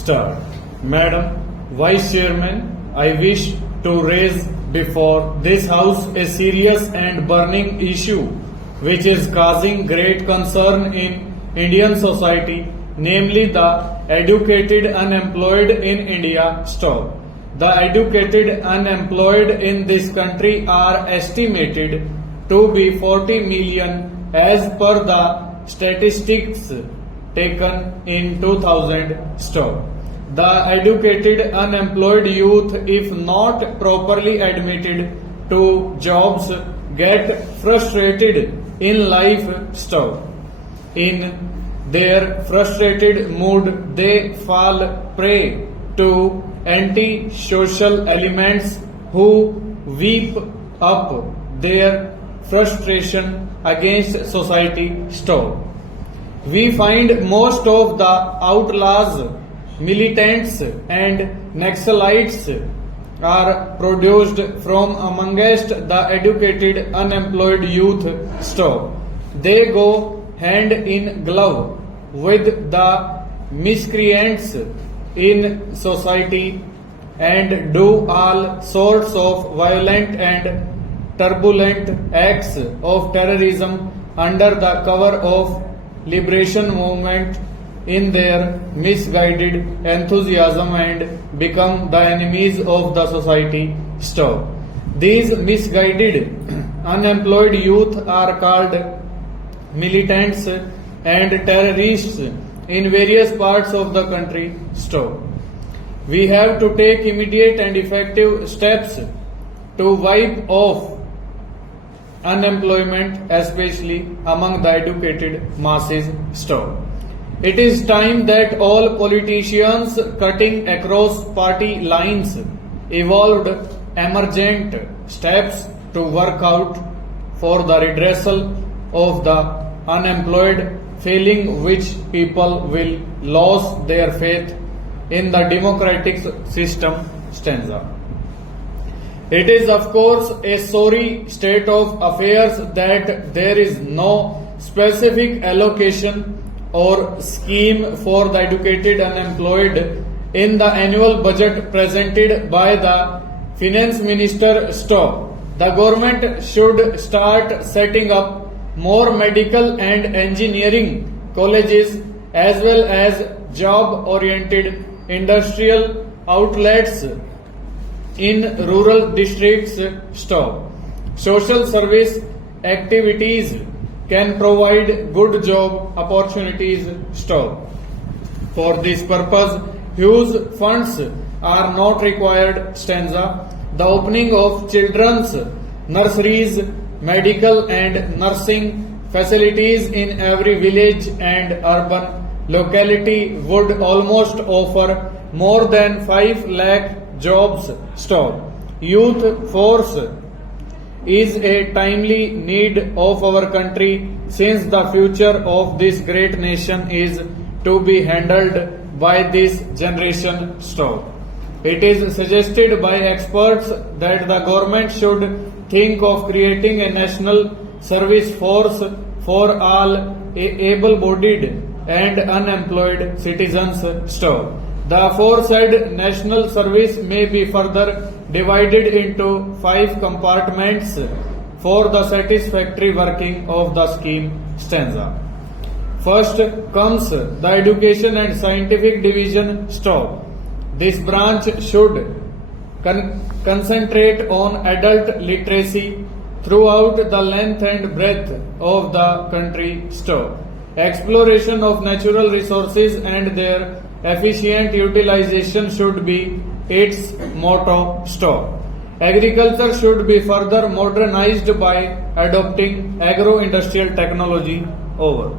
Start. Madam Vice Chairman, I wish to raise before this House a serious and burning issue which is causing great concern in Indian society, namely the educated unemployed in India. Stop. The educated unemployed in this country are estimated to be 40 million as per the statistics taken in 2000. Stop. The educated unemployed youth, if not properly admitted to jobs, get frustrated in life. Stop. In their frustrated mood, they fall prey to anti-social elements who weep up their frustration against society. Stop. We find most of the outlaws, militants and Naxalites are produced from amongst the educated unemployed youth. Stop. They go hand in glove with the miscreants in society and do all sorts of violent and turbulent acts of terrorism under the cover of liberation movement in their misguided enthusiasm and become the enemies of the society. Stop. These misguided unemployed youth are called militants and terrorists in various parts of the country. Stop. We have to take immediate and effective steps to wipe off unemployment, especially among the educated masses. Stop. It is time that all politicians cutting across party lines evolved emergent steps to work out for the redressal of the unemployed, failing which people will lose their faith in the democratic system. Stanza. It is of course a sorry state of affairs that there is no specific allocation or scheme for the educated unemployed in the annual budget presented by the finance minister. Stop. The government should start setting up more medical and engineering colleges as well as job oriented industrial outlets in rural districts. Stop. Social service activities can provide good job opportunities. Stop. For this purpose, huge funds are not required. Stanza. The opening of children's nurseries, medical and nursing facilities in every village and urban locality would almost offer more than 5 lakh jobs. Stop. Youth force is a timely need of our country since the future of this great nation is to be handled by this generation. Stop. It is suggested by experts that the government should think of creating a national service force for all able-bodied and unemployed citizens. Stop. The aforesaid national service may be further divided into 5 compartments for the satisfactory working of the scheme. Stanza. First comes the education and scientific division. Stop. This branch should concentrate on adult literacy throughout the length and breadth of the country. Stop. Exploration of natural resources and their efficient utilization should be its motto. Stop. Agriculture should be further modernized by adopting agro-industrial technology. Over.